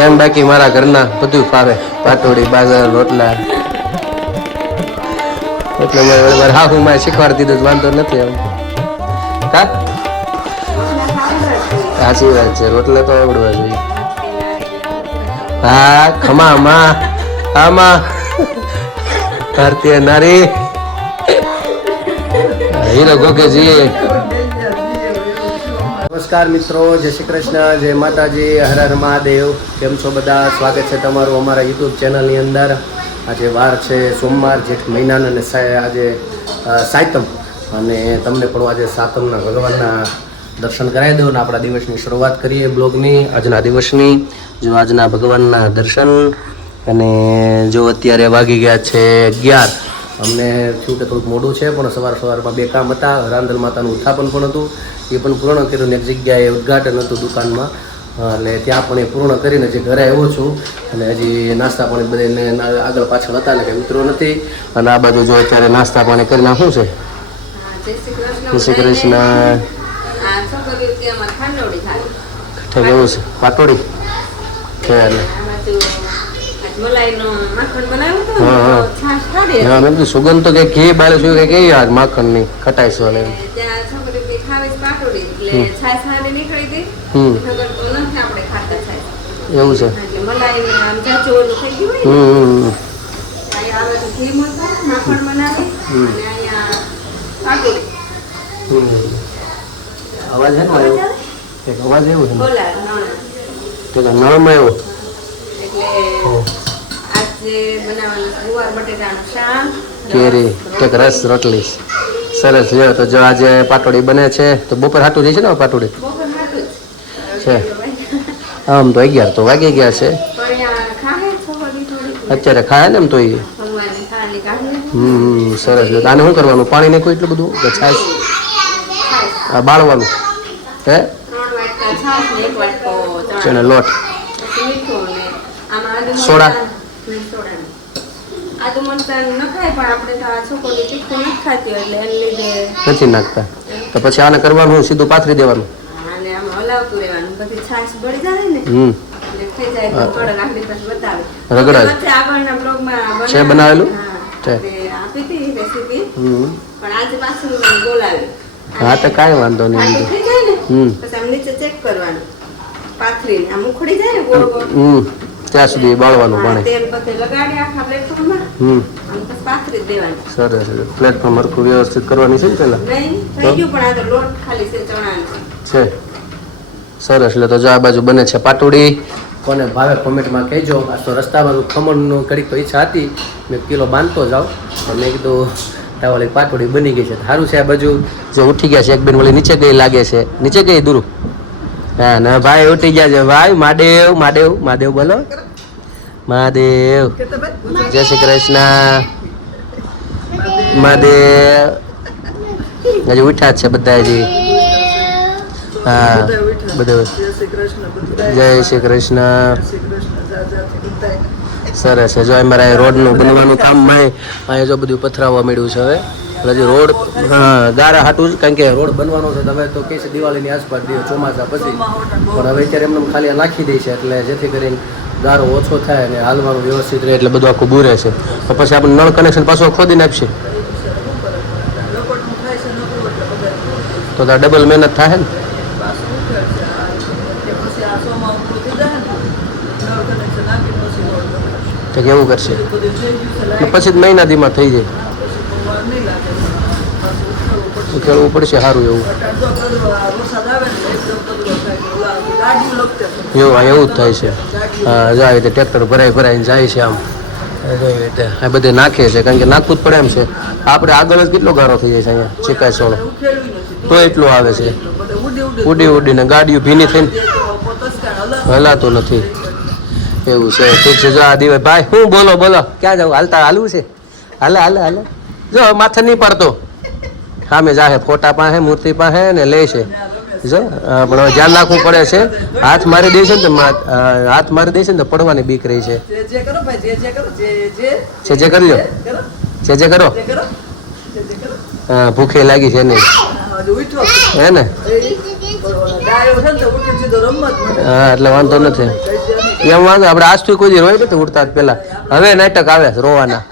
કેમ બાકી મારા ઘરના બધું ફાવે પાટોડી બાજર રોટલા એટલે મેં હા હું મારે શીખવાડી દીધું વાંધો નથી એમ કા સાચી વાત છે રોટલા તો આવડવા જોઈએ હા ખમા માં આમાં ભારતીય નારી હીરો ગોગેજી નમસ્કાર મિત્રો જય શ્રી કૃષ્ણ જય માતાજી હર હર મહાદેવ કેમ છો બધા સ્વાગત છે તમારું અમારા યુટ્યુબ ચેનલની અંદર આજે વાર છે સોમવાર જેઠ મહિનાના અને આજે સાતમ અને તમને પણ આજે સાતમના ભગવાનના દર્શન કરાવી દઉં ને આપણા દિવસની શરૂઆત કરીએ બ્લોગની આજના દિવસની જો આજના ભગવાનના દર્શન અને જો અત્યારે વાગી ગયા છે 11 અમને થયું કે થોડુંક મોડું છે પણ સવારમાં બે કામ હતા રાંદલ માતાનું ઉત્થાપન પણ હતું એ પણ પૂર્ણ કર્યું ને એક જગ્યાએ ઉદ્ઘાટન હતું દુકાનમાં એટલે ત્યાં પણ એ પૂર્ણ કરીને જે ઘરે આવ્યો છું અને હજી નાસ્તા પાણી બધાને આગળ પાછળ હતા ને કે મિત્રો નથી અને આ બાજુ જો અત્યારે નાસ્તા પાણી કરીને શું છે જય શ્રી કૃષ્ણ એવું છે પાટોડી છે હા મેં સુગંધ તો કે ઘી બારે શું કે કેવી યાર માખણ ની ખટાઈ છે વાલે એવું છે અવાજ છે ને અવાજ એવું છે નળમાં એવો કેરી એક રસ રોટલી સરસ લ્યો તો જો આજે પાટોડી બને છે તો બપોર હાટું જાય છે ને પાટોડી છે આમ તો 11 તો વાગી ગયા છે અત્યારે ખાય ને એમ તો એ સરસ લ્યો આને શું કરવાનું પાણી નાખવું એટલું બધું કે છાશ બાળવાનું હે છે લોટ સોડા નથી નાખતા તો પછી આને કરવાનું સીધું પાથરી દેવાનું રગડા છે બનાવેલું હા તો કાંઈ વાંધો નહીં ત્યાં સુધી બાળવાનું પાણી સરસ પ્લેટફોર્મ હરખું વ્યવસ્થિત કરવાની છે ને પેલા છે સરસ એટલે તો જો આ બાજુ બને છે પાટોડી કોને ભાવે કોમેન્ટમાં કહેજો આ તો રસ્તામાં ખમણનું કડીક તો ઈચ્છા હતી મેં કિલો બાંધતો જાઉં તો મેં કીધું તાવળી પાટોડી બની ગઈ છે સારું છે આ બાજુ જો ઉઠી ગયા છે એક બેન વળી નીચે ગઈ લાગે છે નીચે ગઈ દૂર હા ના ભાઈ ઉઠી ગયા છે ભાઈ મહાદેવ મહાદેવ મહાદેવ બોલો મહાદેવ જય શ્રી કૃષ્ણ મહાદેવ હજી ઉઠ્યા જ છે બધા હજી હા બધા જય શ્રી કૃષ્ણ સરસ છે જો અમારા રોડનું બનવાનું કામ અહીંયા જો બધું પથરાવવા મળ્યું છે હવે હજી રોડ હા ગારા હાટું જ કારણ કે રોડ બનવાનો છે તમે તો કે છે દિવાળીની આસપાસ દિયો ચોમાસા પછી પણ હવે અત્યારે એમને ખાલી નાખી દે છે એટલે જેથી કરીને ગારો ઓછો થાય અને હાલવાનું વ્યવસ્થિત રહે એટલે બધું આખું બુરે છે તો પછી આપણે નળ કનેક્શન પાછું ખોદીને આપશે તો ડબલ મહેનત થાય ને તો કેવું કરશે પછી જ મહિના દીમાં થઈ જાય ખેડવું પડશે સારું એવું એવું જ થાય છે હા જાય રીતે ટ્રેક્ટર ભરાઈને જાય છે આમ રીતે આ બધે નાખે છે કારણ કે નાખવું જ પડે એમ છે આપણે આગળ જ કેટલો ગારો થઈ જાય છે અહીંયા ચીકાય સોળો તો એટલું આવે છે ઉડીને ગાડીઓ ભીની થઈને હલાતું નથી એવું છે ઠીક છે જો આ દિવસ ભાઈ હું બોલો ક્યાં જાવ હાલતા હાલવું છે હાલે જો માથે નહીં પડતો હા મેં જાહે ફોટા પાસે મૂર્તિ પાસે ને લે છે જો પણ ધ્યાન રાખવું પડે છે હાથ મારી દે છે ને હાથ મારી દે છે ને પડવાની બીક રહી છે જે કરી લો જે કરો હા ભૂખે લાગી છે નહીં હે ને હા એટલે વાંધો નથી એમ વાંધો આપણે આજથી કોઈ દી રોય નથી ઉડતા પેલા. હવે નાટક આવે છે રોવાના.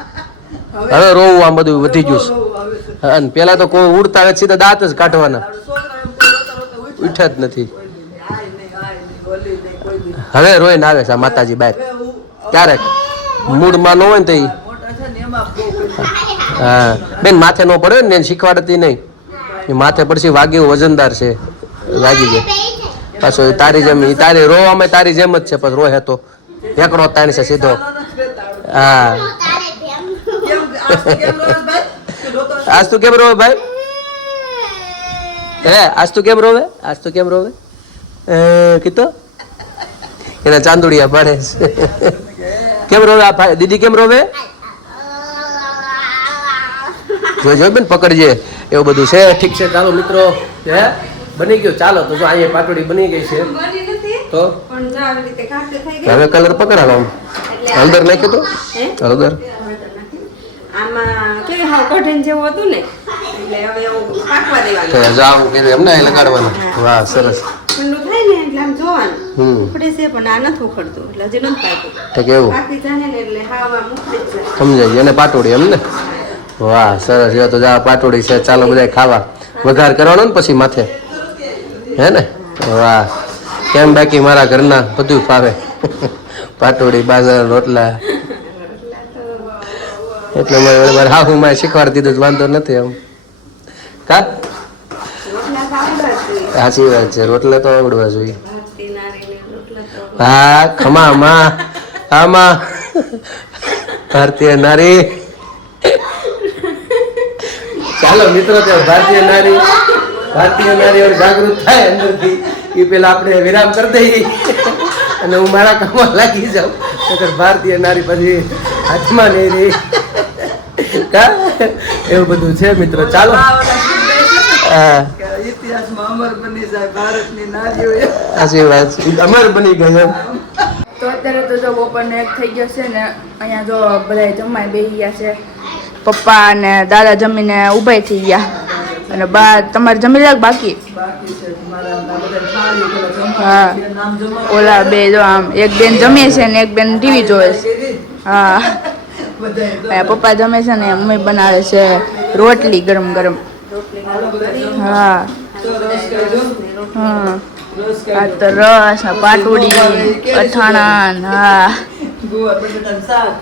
હવે રોવું આમ બધું વધી ગયું છે. અને પેલા તો કોઈ ઉડતા આવે સીધા દાંત જ કાઢવાના. ઉઠ્યા જ નથી. હવે રોઈને આવે છે માતાજી બહાર. ક્યારેક મૂડમાં ન હોય ને તો હા બેન માથે ન પડે ને શીખવાડતી નહીં. માથે પડશે વાગ્યું વજનદાર છે વાગી જાય પાછો તારી જેમ તારી રોવામાં તારી જેમ જ છે પછી રોહે તો એકડો તાણી છે સીધો. હા આજ તું કેમ રોવે ભાઈ? હે આજ તું કેમ રોવે? આજ તું કેમ રોવે? કીધો એના ચાંદુડિયા પાડે કેમ રોવે આ ભાઈ? દીદી કેમ રોવે? જો બેન પકડજે એવું બધું છે. ઠીક છે ચાલો મિત્રો હે બની ગયો. ચાલો તો જો અહીંયા પાટોડી બની ગઈ છે તો હવે કલર પકડાવો. હળદર નાખ્યું તો હળદર આમાં કેવી હાવ કઠિન જેવું હતું ને એટલે હવે એવું પાકવા દેવાનું. જાવું કીધું એમને લગાડવાનું. વાહ સરસ. ઠંડુ થાય ને એટલે આમ જોવાનું ઉખડે છે પણ આ નથી ઉખડતું એટલે હજી નથી પાક્યું. ઠીક એવું પાકી જાય ને એટલે હાવ આમ ઉખડી જ જાય. સમજાય એને પાટોડી એમ ને. વાહ સરસ. એ તો જા પાટોડી છે. ચાલો બધા ખાવા. વઘાર કરવાનો ને પછી માથે હે ને. વાહ કેમ બાકી મારા ઘરના બધું ફાવે. પાટોડી બાજર રોટલા એટલે મારે હા હું મારે શીખવાડી દીધું વાંધો નથી એમ કા. સાચી વાત છે. રોટલા તો આવડવા જોઈએ. હા ખમા માં આમાં ભારતીય નારી. ચાલો મિત્રો ભારતીય નારી જાગૃત થાય અંદરથી એ પેલા આપણે વિરામ કરી દઈએ અને હું મારા કામમાં લાગી જાઉં. ભારતીય નારી પછી હાથમાં નહીં રહી કા એવું બધું છે મિત્રો. ચાલો ઇતિહાસમાં અમર બની જાય ભારતની નારીઓ. સાચી વાત અમર બની ગઈ એમ. તો અત્યારે તો જો બપોરને એક થઈ ગયો છે ને અહીંયા જો બધા જમવા બેસી ગયા છે. પપ્પા અને દાદા જમીને ઊભા થઈ ગયા અને બા તમારે જમી લાગ બાકી? હા ઓલા બે જો આમ એક બેન જમે છે ને એક બેન ટીવી જોવે છે. હા પપ્પા જમે છે ને મમ્મી બનાવે છે રોટલી ગરમ ગરમ. હા હા આ તો રસ પાટોડી અથાણા. હા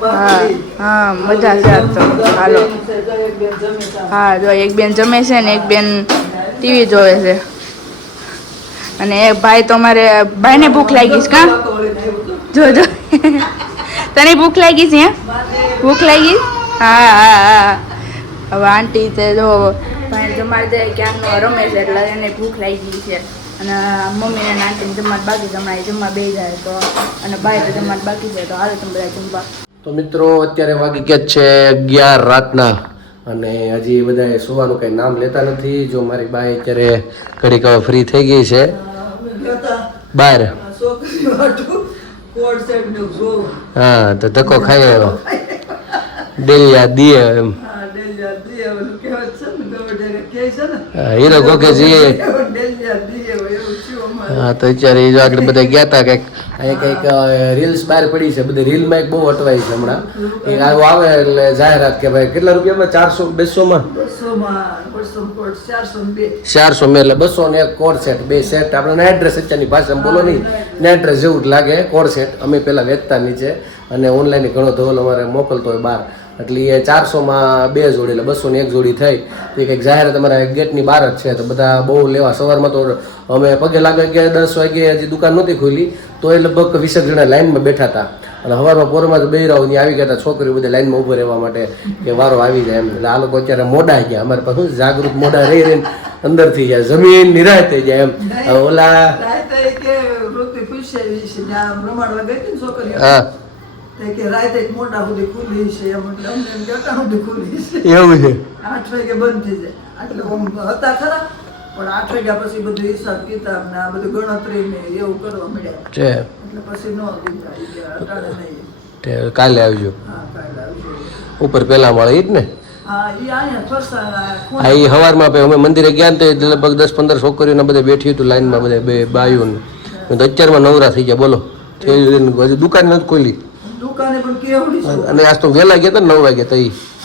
હા હા મજા છે આજ તો. હાલો હા જો એક બેન જમે છે ને એક બેન ટીવી જોવે છે અને એક ભાઈ તો મારે ભાઈને ભૂખ લાગી છે કા જો તને ભૂખ લાગી છે? ભૂખ લાગી? હા હા હા હવે આંટી તે જો ભાઈ જમાડી જાય ક્યાંનો રમે છે એટલે એને ભૂખ લાગી છે અને મમ્મીને આંટીને જમવા બાકી જમાય જમવા બે જાય તો અને ભાઈ તો જમવા બાકી જાય તો હાલો તમે બધા જમવા. તો મિત્રો અત્યારે વાગી ગયા છે 11 રાતના અને હજી બધા સુવાનું કંઈ નામ લેતા નથી. જો મારી બાઈ અત્યારે ઘડીક હવે ફ્રી થઈ ગઈ છે બહાર. હા તો ધક્કો ખાઈ આવ્યો ડેલિયા દીએ એમ હીરો ગોકે જઈએ. હા તો અત્યારે જો આગળ બધા ગયા હતા કંઈક કંઈક રીલ્સ બહાર પડી છે. બધી રીલમાં એક બહુ અટવાય છે હમણાં. એક આવો આવે એટલે જાહેરાત કે ભાઈ કેટલા રૂપિયામાં 400 માં એટલે 200 ને એક કોડ સેટ બે સેટ. આપણે એડ્રેસ અત્યારની ભાષામાં બોલો નહીં ને એડ્રેસ જેવું જ લાગે કોડ સેટ. અમે પહેલાં વેચતા નીચે અને ઓનલાઈન ઘણો ધોલ અમારે મોકલતો હોય બહાર એટલે એ 400માં 2 જોડી એટલે 200 ની 1 જોડી થઈ. એ કંઈક જાહેરાત અમારા ગેટની બહાર જ છે તો બધા બહુ લેવા. સવારમાં તો અમે પગે લાગે કે 10 વાગે હજી દુકાન નહોતી ખુલી તો એ લગભગ 20 જણા લાઈનમાં બેઠા હતા અને સવારમાં પોરમાં તો બેહરાઓ ત્યાં આવી ગયા હતા છોકરીઓ બધા લાઈનમાં ઊભો રહેવા માટે કે વારો આવી જાય એમ. એટલે આ લોકો અત્યારે મોડા ગયા. અમારે પાસે જાગૃત મોડા રહી રહીને અંદર થઈ જાય જમીન નિરાશ થઈ જાય એમ. ઓલા હા કે રાતે મોટા સુધી ખુલ્લી છે એમ એટલે અમને જતા સુધી ખુલ્લી છે એવું છે. 8 વાગે બંધ થઈ જાય એટલે હતા ખરા પણ 8 વાગ્યા પછી બધું હિસાબ કિતાબ ને આ બધું ગણતરી ને એવું કરવા મળ્યા છે એટલે પછી ન દીધા અટાણે નહીં. કાલે આવજો. હા કાલે આવજો. ઉપર પેલા મળે ઈ જ ને. હા એ અહીંયા ફરસાણ હા એ સવારમાં અમે મંદિરે ગયા ને તો લગભગ 10-15 છોકરીઓને બધા બેઠી હતું લાઈનમાં બધા બે બાયું ને અત્યારમાં નવરા થઈ ગયા બોલો. હજી દુકાન નથી ખોલી દુકાને પણ કેવડી છે. અને આજ તો વહેલા ગયા હતા 9 વાગ્યા તો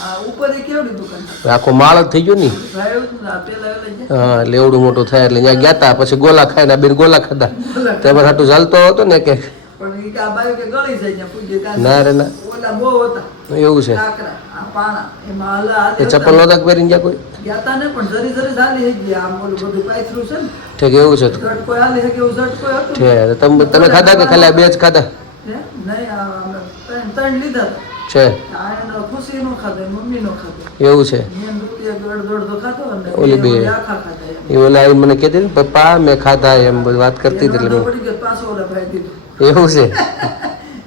હા ઉપર એ કેવડી દુકાન છે. આખો માળ જ થઈ ગયો ને ભાઈ પેલા લઈ જાય. હા એટલે એવડું મોટું થાય એટલે ત્યાં ગયા હતા પછી ગોલા ખાઈને બેન ગોલા ખાધા તેમાં હાટું ચાલતો હતો ને કે પણ ઈ કે આ બાયું કે ગળી જાય ત્યાં પૂજે કાંઈ. ના રે ના ઓલા બહુ હતા એવું છે કાકરા આ પાણા એમાં હાલા હાથે એ ચપ્પલ નહોતા પહેરીને ગયા કોઈ ગયા તા ને પણ જરી જરી ચાલી હઈ ગયા આમ ઓલું બધું પાથરું છે ને ઠીક એવું છે ઝટકો હાલી હકે એવું ઝટકો હતું ને. છે તમે ખાધા કે ખાલી આ બે જ ખાધા હે? નહીં આ અમે ત્રણ લીધા હતા. છે આ એનો ખુશીનો ખાધો મમ્મીનો ખાધો એવું છે મેં રૂપિયા દોઢ ખાધો અને ઓલી બે. આખા ખાધા એમ. એ ઓલા આવીને મને કહેતી ને પપ્પા મેં ખાધા એમ બધી વાત કરતી હતી એનો એટલે પડી ગયો પાછો ઓલા ભાઈ દીધો એવું છે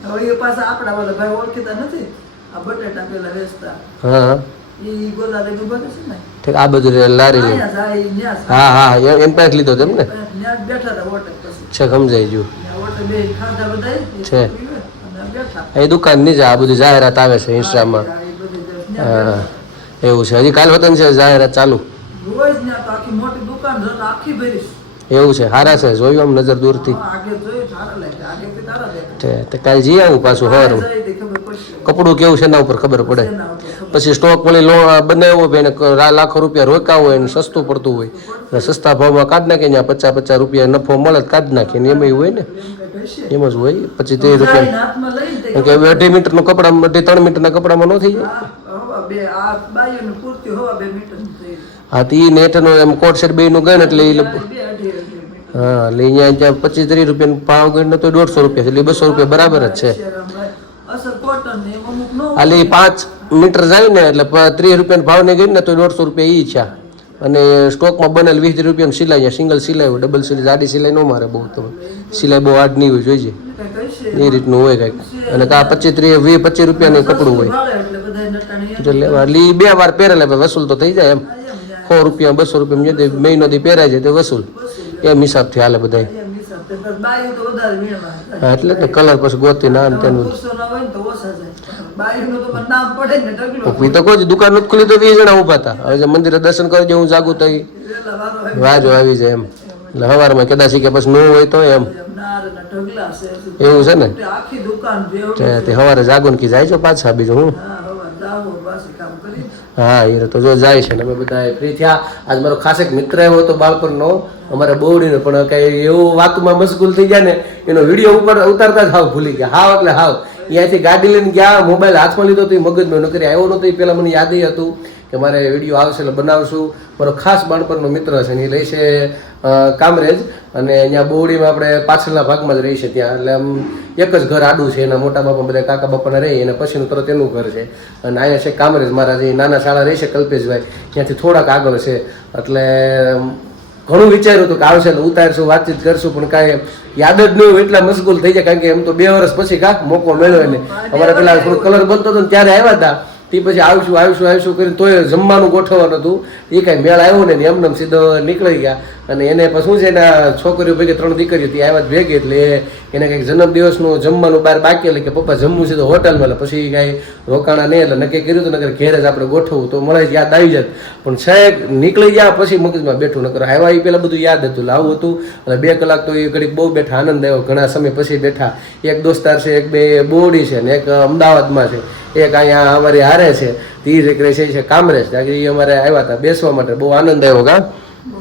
હવે એ પાછા આપણા ઓલા ભાઈ ઓળખીતા નથી આ બટેટા પેલા વેચતા હા ઈ ગોલા લઈને ઉભા છે ને ઠીક આ બધું લારી લે અહીંયા જાય ન્યા હા હા એમ પાસે લીધો તેમ ને ન્યા જ બેઠા હતા ઓટે પછી છે સમજાઈ ગયું ન્યા ઓટે બે ખાધા બધાય છે. અને બેઠા એ દુકાન ની જ આ બધી જાહેરાત આવે છે ઇન્સ્ટામાં આ ઈ બધી જ ન્યા હા એવું છે હજી કાલ વતન છે જાહેરાત ચાલુ રોજ ન્યા તો આખી મોટી દુકાન છે ને આખી ભરીશ એવું છે સારા છે જોયું આમ નજર દૂરથી હા, આગળ જોયું સારા લાગ્યા આગળથી તારા દેખાય. તે કાલ જઈ આવું પાછું સવારમાં જાય તે ખબર પડશે કપડું કેવું છે એના ઉપર ખબર પડે એના ઉપર ખબર. પછી સ્ટોક વળી બનાવ્યો હોય એને લાખો રૂપિયા રોક્યા હોય ને સસ્તું પડતું હોય અને સસ્તા ભાવમાં કાઢ નાખે ત્યાં 50 રૂપિયા નફો મળે તો કાઢ નાખે ને એમાં હોય ને એમ કંઈક હશે. એમ જ હોય 25-30 રૂપિયા જાય ને હાથમાં લઈને તે કેમ કે હવે 2.5 મીટરનું કપડામાં 3 મીટરના કપડામાં ન થઈ જાય આ હવા બે આ બાયુનું પૂરતી હવા 2 મીટરની થઈ. હા તો એ નેટનો એમ કોટ સેટ બેયનું ગણ એટલે એ બે અઢી મીટર. હા એટલે અહીંયા ત્યાં 25-30 રૂપિયાનું ભાવ ગણ તો 150 રૂપિયા એટલે 200 રૂપિયા બરાબર જ છે અસર કોટન ને એમ અમુક નો એટલે એ 5 મીટર જાય ને એટલે 30 રૂપિયાના ભાવને ગઈ ને તો 150 રૂપિયા ઈ છે અને સ્ટોકમાં બનેલ 20 રૂપિયાનું સિલાઈ સિંગલ સિલાઈ હોય ડબલ સિલાઈ જાડી સિલાઈ ન મારે બહુ તમે સિલાઈ બહુ હાર્ડ નહીં હોય જોઈએ કંઈક હશે. એ રીતનું હોય કંઈક અને કા 25-30-25 રૂપિયાનું કપડું હોય ભાડે એટલે બધાય નટાણી એમ. એટલે લેવા એટલે ઈ 2 વાર પહેરેલા ભાઈ વસૂલ તો થઈ જાય એમ 100 રૂપિયા 200 રૂપિયા જે મહિનો દી પહેરાય છે તે વસૂલ એમ હિસાબથી હાલે બધાય એમ હિસાબ. તે બસ બાયું તો વધારે વીણવા. હા એટલે જ ને કલર પછી ગોતી ના ને તેનું પુરુષોના હોય ને તો ઓછા જાય. બાયુનું તો મને નામ પડે ને ઢગલો. એ તો કોઈ દુકાન નથી ખુલી તો 20 જણા ઊભા હતા હવે જે મંદિરે દર્શન કરી જે હું જાગું તો વેલા વારો હોય. વાજો આવી જાય એમ એટલે સવારમાં કદાચ કે પછી ન હોય તો એમ એમ નારના ઢગલા છે. એવું છે ને તે આખી દુકાન જેવડી. તે સવારે જાગું કે જાય છો પાછા બીજું હું હા હવા દાવો વાસી કામ કરી. હા એ તો જો જાય છે ને અમે બધા ફ્રી થયા આજ મારો ખાસ એક મિત્ર એવો હતો બાળપણનો અમારે બોવડીનો પણ કઈ એવું વાતમાં મશગુલ થઈ ગયા ને એનો વિડીયો ઉપર ઉતારતા જ હાવ ભૂલી ગયા હાવ એટલે હાવ અહીંયાથી ગાડી લઈને ગયા મોબાઈલ હાથમાં લીધો તો એ મગજમાં નકરી આવ્યો નહોતો એ પહેલાં મને યાદ હતું કે મારે વિડીયો આવશે એટલે બનાવશું મારો ખાસ બાળપણનો મિત્ર છે ને એ રહે છે કામરેજ અને અહીંયા બોવડીમાં આપણે પાછળના ભાગમાં જ રહી છે ત્યાં એટલે આમ એક જ ઘર આડું છે એના મોટા બાપા બધા કાકા બાપાના રહે અને પછીનું તરત એનું ઘર છે અને અહીંયા છે કામરેજ મારા જે નાના શાળા રહી છે કલ્પેશભાઈ ત્યાંથી થોડાક આગળ છે એટલે ઘણું વિચાર્યું હતું કે આવશે એટલે ઉતારશું વાતચીત કરશું પણ કાંઈ યાદ જ નહીં હોય એટલા મશગુલ થઈ જાય કારણ કે એમ તો 2 વર્ષ પછી કાંક મોકો મળ્યો ને અમારે પેલા થોડું કલર બનતો હતો ને ત્યારે આવ્યા હતા તે પછી આવીશું કરીને તોય જમવાનું ગોઠવવાનું હતું એ કાંઈ મેળ આવ્યો ને એમને સીધો નીકળી ગયા અને એને પછી શું છે એના છોકરીઓ ભેગી 3 દીકરીઓ હતી આવ્યા જ ભેગી એટલે એને કંઈક જન્મદિવસનું જમવાનું બહાર બાકી એટલે કે પપ્પા જમવું છે તો હોટલમાં એટલે પછી કાંઈ રોકાણા નહીં એટલે નક્કી કર્યું હતું નકર ઘેર જ આપણે ગોઠવવું તો મળે યાદ આવી જાય પણ સાહેબ નીકળી ગયા પછી મગજમાં બેઠું નકર આવ્યા એ પહેલાં બધું યાદ હતું આવું હતું અને 2 કલાક તો એ ઘડીક બહુ બેઠા આનંદ આવ્યો ઘણા સમય પછી બેઠા એક દોસ્તાર છે એક બે બોડી છે ને એક અમદાવાદમાં છે એક અહીંયા અમારી હારે છે તીર એક રહે છે કામરેજ એ અમારે આવ્યા હતા બેસવા માટે બહુ આનંદ આવ્યો કા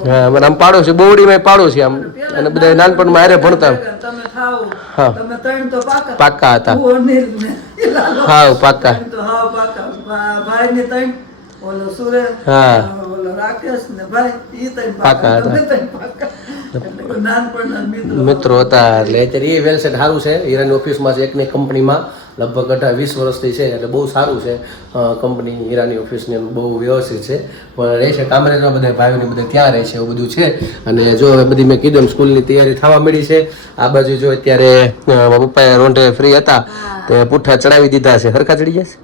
હા અમારે આમ પાડોશી બોવડીમાં પાડોશી આમ અને બધા નાનપણમાં હારે ભણતા તમે થાવ હા. તમે ત્રણ તો પાકા પાક્કા હતા હું અનિલ ને એ લાલો. હા પાક્કા ત્રણ તો હાવ પાકા ભાઈ ને ત્રણ ઓલો સુરેશ હા. ઓલો રાકેશ ને ભાઈ ઈ ત્રણ પાકા પાકા હતા. તમે ત્રણ પાકા એટલે નાનપણના મિત્રો હતા એટલે અત્યારે એ વેલસેટ સારું છે હીરાની ઓફિસમાં છે એકની કંપનીમાં લગભગ 20 વર્ષથી છે એટલે બહુ સારું છે કંપની હીરાની ઓફિસની અંદર બહુ વ્યવસ્થિત છે પણ રહે છે કામરેજમાં બધા ભાઈઓની બધા ત્યાં રહે છે એવું બધું છે અને જો હવે બધી મેં કીધું એમ સ્કૂલની તૈયારી થવા મળી છે આ બાજુ જો અત્યારે મારા પપ્પાએ રોંઢે ફ્રી હતા તે પુઠ્ઠા ચડાવી દીધા છે હરખા ચડી જશે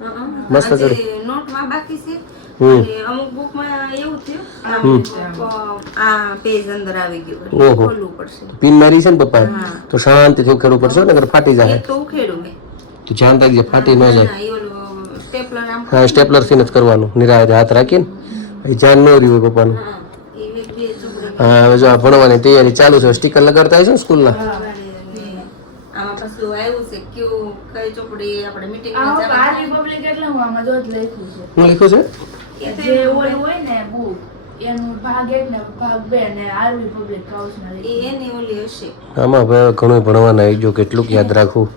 મસ્ત ચડી આજે નોટમાં બાકી છે હમ. અને અમુક બુકમાં એવું થયું આ પેજ અંદર આવી ગયું એટલે ઓહો. ખોલવું પડશે પિન મારી છે ને પપ્પાએ તો શાંતિથી ઉખેડવું પડશે નકર ફાટી એ જાય તો ઉખેડું મેં તો ધ્યાન રાખજે ફાટી ન જાય ના, એ ઓલું સ્ટેપલર આમ હા સ્ટેપલરથી જ કરવાનું નિરાતે હાથ રાખીને એ ધ્યાન ન રહ્યું હોય પપ્પાનું હા, એ બે ચોપડા હા હવે જો આ ભણવાની તૈયારી ચાલુ છે સ્ટીકર લગાડતા હશો ને સ્કૂલના આમાં પાછું વસ્તુ આવ્યું છે કયું કઈ ચોપડી આપણે મીટિંગ આ માં આ રિપબ્લિક એટલે હું આમાં જો જ લખ્યું છે હું લખ્યું છે જે ઓલું હોય ને બુક એનું ભાગ 1 ને ભાગ 2 ને આ રિપબ્લિક હાઉસના એની ઓલી હશે. આમાં ભાઈ ઘણું ભણવાના આવી ગયો કેટલું યાદ રાખવું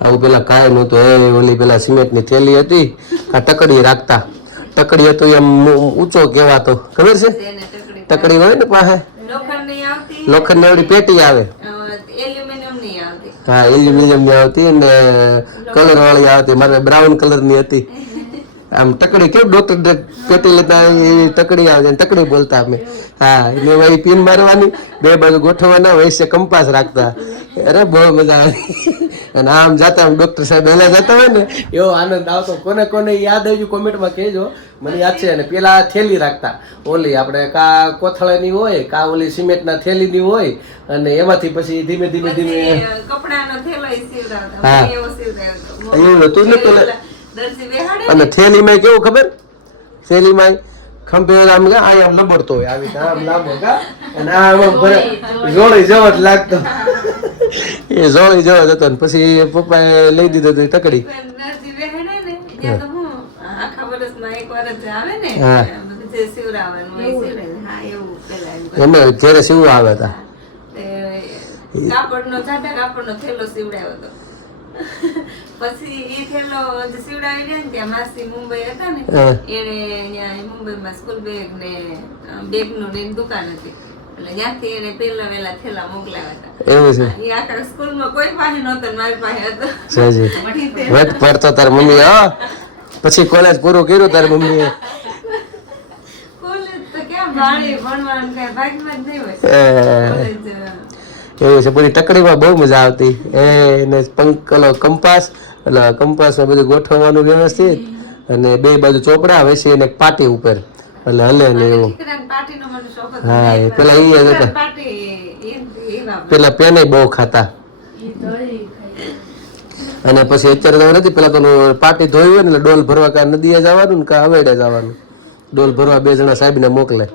આવું પેલા કાંઈ નહોતું એ ઓલી પેલા સિમેન્ટની થેલી હતી આ ટકડી રાખતા ટકડી હતું એમ ઊંચો કહેવાતો ખબર છે એને ટકડી ટકડી હોય ને પાસે લોખંડ ની આવતી લોખંડ ની ઓલી પેટી આવે એલ્યુમિનિયમ ની આવતી. હા એલ્યુમિનિયમ ની આવતી ને કલર વાળી આવતી મારે બ્રાઉન કલર ની હતી આમ ટકડી કેવું ડોક્ટર પેટી લેતા એ ટકડી આવે ટકડી બોલતા અમે હા એટલે વળી પીન મારવાની બે બાજુ ગોઠવવાના વૈસે કંપાસ રાખતા અરે બહુ મજા આવી અને આમ જતા આમ ડોક્ટર સાહેબ વહેલા જતા હોય ને એવો આનંદ આવતો કોને કોને યાદ આવ્યું કોમેન્ટમાં કહેજો મને યાદ છે અને પેલા થેલી રાખતા ઓલી આપણે કા કોથળાની હોય કા ઓલી સિમેન્ટના થેલીની હોય અને એમાંથી પછી ધીમે ધીમે ધીમે કપડાનો થેલો ઈ સીવડાવતા. હા. મને એવો સીવડાવ્યો હતો. એવું હતું ને પેલા દરજી બેહાડે અને થેલીમાં કેવું ખબર થેલીમાં ખંભે આમ આમ લબડતો હોય આવી રીતે આમ લાંબો કા અને આમ જોડી જેવો જ લાગતો એ જોડી જેવો જ હતો ને પછી પપ્પાએ લઈ દીધો તો ટકડી દરજી બેહાડે ને ત્યાં તો હું આખા વર્ષમાં એક વાર જ આવે ને હા. બધું જે સીવડાવવાનું હોય સીવડાવે. હા એવું પેલા એમ કરે. અમે ઘરે સીવું આવે હતા તે કાપડનો જાડા કાપડનો થેલો સીવડાવ્યો હતો. પછી ઈ થેલો જે સીવડાવી દે ને ત્યાં માસી મુંબઈ હતા ને હા. એને અહીંયા મુંબઈમાં સ્કૂલ બેગ ને બેગનું ને એની દુકાન હતી એટલે ત્યાંથી એને પહેલા વેલા થેલા મોકલાવ્યા હતા. એવું છે ઈ આખા સ્કૂલમાં કોઈ પાસે નહોતો ને મારી પાસે હતો. સાજી વટ પડતો તાર મમ્મી હા પછી કોલેજ પૂરું કર્યું તાર મમ્મીએ કોલેજ તો ક્યાં ભાણી ભણવાનું કઈ ભાગમાં જ નહીં હોય. કોલેજ એવું છે પૂરી ટકડીમાં બહુ મજા આવતી એને પંકલો કંપાસ એટલે કંપાસમાં બધું ગોઠવવાનું વ્યવસ્થિત અને બે બાજુ ચોપડા વસી એને એક પાટી ઉપર એટલે હલે ને એવું દીકરાને પાર્ટીનો મને શોખ હતો. હા, એ પેલા ઈ જ હતા. પાર્ટી એ વાપરે. પેલા પેને બહુ ખાતા ઈ ધોઈ ખાઈ અને પછી અત્યારે તો નથી પેલા તો પાટી ધોઈ હોય ને એટલે ડોલ ભરવા કા નદીએ જવાનું ને કા હવેડે જવાનું ડોલ ભરવા બે જણા સાહેબને મોકલે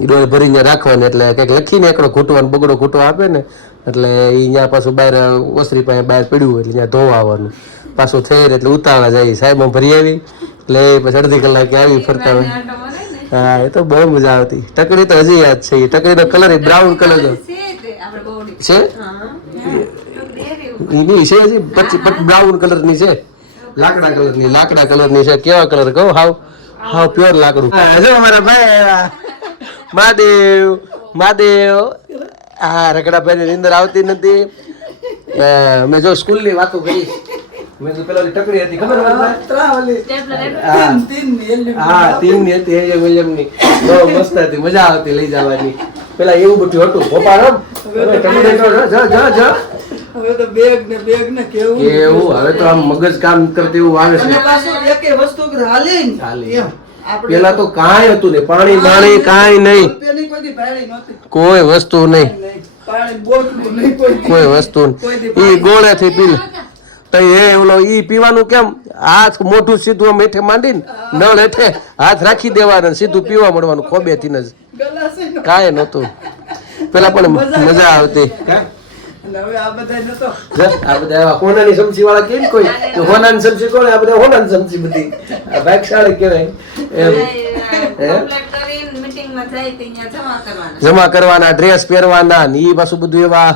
ઈ ડોલ ભરીને રાખવાનું એટલે કંઈક લખીને એકડો ઘૂંટવાનો બગડો ઘૂંટો આપે ને એટલે ઈ ત્યાં પાછું બહાર ઓસરી પાસે બહાર પડ્યું હોય એટલે ત્યાં ધોવા આવવાનું પાછું થઈ એટલે ઉતાવળા જાય સાહેબ ભરી આવી એટલે પછી અડધી કલાકે આવી ફરતા હોય આટો મારે ને. હા એ તો બહુ મજા આવતી ટકડી તો હજી યાદ છે એ ટકડીનો કલર બ્રાઉન કલર છે તે આપણે બોડી. છે હા. તો દેરી એની છે હજી બ્રાઉન કલરની છે લાકડા કલરની છે કેવા કલર કહો હાવ હાવ પ્યોર લાકડું જો અમારા ભાઈ આવ્યા મહાદેવ મહાદેવ હા રગડા ભાઈ નીંદર આવતી નથી મેં જો સ્કૂલની વાતો કરી મેં તો પેલા ઓલી ટકડી હતી ખબર હા તીનની હતી એ વિલિયમની બહુ મસ્ત હતી મજા આવતી લઈ જવાની પેલા એવું બધું હતું ભોપાલ હવે તો બેગ ને કેવું કેવું હવે તો આમ મગજ કામ કરતી એવું આવે અને છે પાછું એકે વસ્તુ હાલે ને હાલે. એમ. આપણે પેલા તો કાંઈ હતું નહીં પાણી કાંઈ નહીં રૂપિયાની કોઈ દી ભાડી નહોતી. કોઈ વસ્તુ નહીં નહીં. પાણી બોટલું નહીં કોઈ દી. કોઈ વસ્તુ ઈ ગોળેથી પી તો એ ઓલો ઈ પીવાનું કેમ હાથ મોઢું સીધું આમ હેઠે માંડીને નળ હેઠે હાથ રાખી દેવાના ને સીધું પીવા મળવાનું ખોબેથી જ ગલાસે નો. કાંઈ નહોતું પેલા પણ મજા આવતી અને હવે આ બધા નતો. આ બધા હોનાની સમસી વાળા કેમ કોઈ કે હોનાની સમસી કોણ આ બધા હોનાની સમસી બધી આ ભાગશાળી કહેવાય એમ કમ્પ્લીટ કરીને મીટિંગમાં જાય તો અહીંયા જમા કરવાના. જમા કરવાના ડ્રેસ પહેરવાના ને ઈ પાછું બધું એવા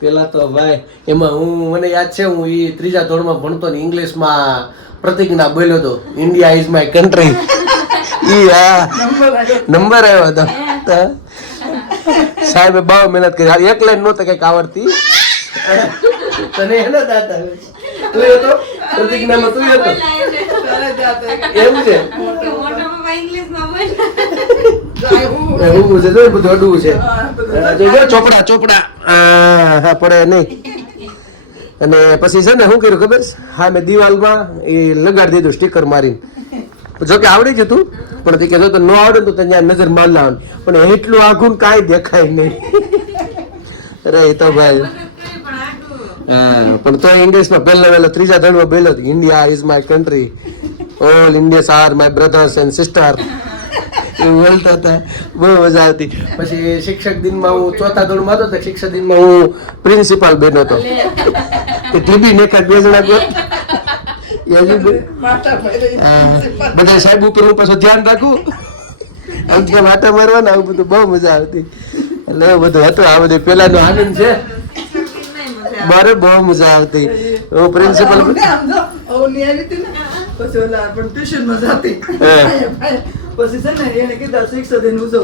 પેલા તો ભાઈ એમાં મને યાદ છે હું ઈ ત્રીજા ધોરણમાં ભણતો ને ઇંગ્લિશમાં પ્રતિજ્ઞા બોલ્યો હતો ઇન્ડિયા ઇઝ માય કન્ટ્રી ઈ હા નંબર આવ્યો હતો સાહેબે બહુ મહેનત કરી એક લાઈન નહોતા કઈક આવડતી તને હે ને દાદા તું હતો પ્રતિજ્ઞામાં તું હતો તારે જાતે. એવું છે કે મોટા પપ્પા ઇંગ્લિશમાં બોલે. એવું છે જો બધું અડવું છે જો ચોપડા હા પડે નહીં અને પછી છે ને શું કર્યું ખબર છે? હા મેં દિવાલમાં એ લગાડી દીધું સ્ટીકર મારીને જો કે આવડી જતું પણ તે કહેતો ન આવડે તો ત્યાં નજર માર લાવવાનું પણ એટલું આખું કાંઈ દેખાય નહીં અરે એ તો ભાઈ પણ આટલું હા પણ તો ઇંગ્લિશમાં પહેલા ત્રીજા ધોરણમાં બોલ્યો હતો India is my country all Indians are my brothers and sister એવું બોલતા હતા, બહુ મજા આવતી. પછી શિક્ષક દિનમાં હું ચોથા ધોરણમાં હતો તો શિક્ષક દિનમાં હું પ્રિન્સિપાલ બેન હતો. તે ટીબી ને બે જણા બધા સાહેબ ઉપર હું પાછું ધ્યાન રાખું, આમ કે વાટા મારવાના, આવું બધું બહુ મજા આવતી. એટલે એવું બધું હતું. આ બધું પેલાનો આનંદ છે, મારે બહુ મજા આવતી. હું પ્રિન્સિપલ પછી ઓલા પણ ટ્યુશનમાં જતી પછી છે ને એને કીધા શિક્ષક દિન ઉજવો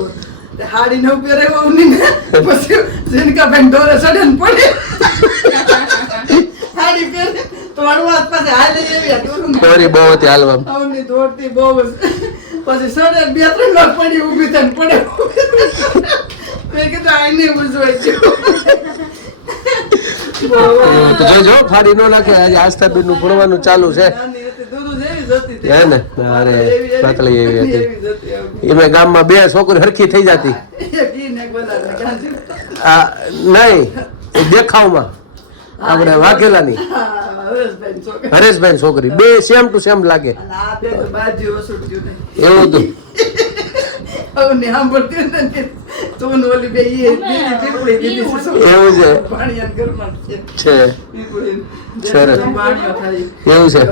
હાડી ને પહેરે પછી જીનકા બેન દોરે ચડે ને પડે હાડી પહેરે તો અડવાત પાસે હાલે એવી કોરી બહુ હતી હાલવામાં. આવની દોડતી બહુ પછી સડે 2-3 વાર પડી ઊભી થઈને પડે મેં કીધું આ નહીં ઉજવાય તો જોજો ફાડી નો નાખે. આજે આસ્થાબેન નું ભણવાનું ચાલુ છે હે ને. અરે પાતળી એવી હતી. એમાં ગામમાં 2 છોકરી હરખી થઈ જતી. નહીં દેખાવમાં આપણે વાઘેલાની હરેશભાઈ છોકરી 2 સેમ ટુ સેમ લાગે. એવું હતું. એવું છે સરસ. એવું છે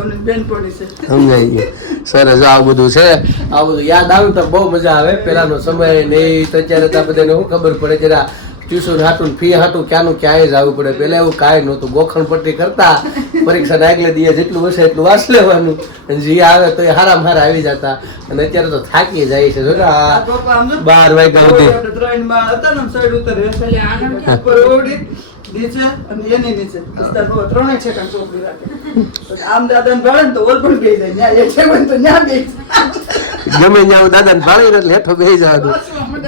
સમજાઈ ગયું. સરસ. આવું બધું છે. આવું બધું યાદ આવ્યું તો બહુ મજા આવે. પેલાનો સમય ને એ તો અત્યારે તો બધાને શું ખબર પડે જરા ટ્યુશન હાટું ફી હાટું ક્યાંનું ક્યાંય જ આવવું પડે. પેલા એવું કાંઈ નહોતું. ગોખણ પટ્ટી કરતા પરીક્ષા આગલે દિવસ જેટલું હશે એટલું વાંચ લેવાનું અને જે આવે તો એ હારામાં હારા આવી જતા. અને અત્યારે તો થાકી જાય છે. 12 વાગ્યા સુધી નીચે અને એની નીચે ત્રણે છે ચોપડી રાખે આમ દાદા ને ભણે તો ઓલ પણ બે જાય ન્યા એક છે તો ન્યા બે ગમે ત્યાં દાદાને ભાળી એટલે હેઠો બેસી જવાનું.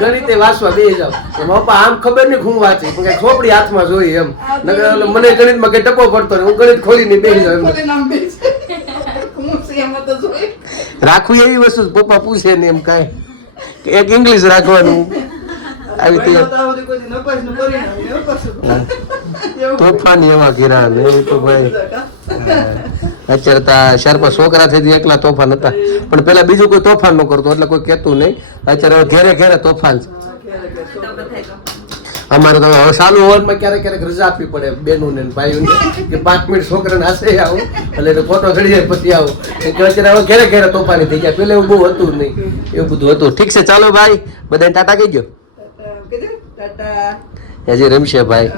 ગણિતે વાંચવા બેસી જાવ. પપ્પા આમ ખબર નહીં હું વાંચી પણ ચોપડી હાથમાં જોઈ એમ. મને ગણિતમાં કઈ ટપો પડતો નહીં. હું ગણિત ખોલીને બેસી જાવ. રાખવું એવી વસ્તુ પપ્પા પૂછે ને એમ કાંઈ એક ઇંગ્લિશ રાખવાનું આવી તોફાન એવા કિરા ને એવું તો ભાઈ. અત્યારે શારપા છોકરા થઈ એકલા તોફાન હતા પણ પેલા બીજું કોઈ તોફાન ન કરતો એટલે કોઈ કહેતું નહીં. અત્યારે ઘેરે ઘેરે તોફાન છે. અમારે તો હવે ચાલુ હોવામાં ક્યારેક ક્યારેક રજા આપવી પડે બેનું ને ભાઈઓને કે 5 મિનિટ છોકરાને હસે આવું એટલે ફોટો ચડી જાય પછી આવું. અત્યારે હવે ઘેરે ઘેરે તોફાની થઈ ગયા. પેલા એવું બહુ હતું નહીં. એવું બધું હતું. ઠીક છે ચાલો ભાઈ બધાને ટાટા કહેજો. હજી રમશે ભાઈ.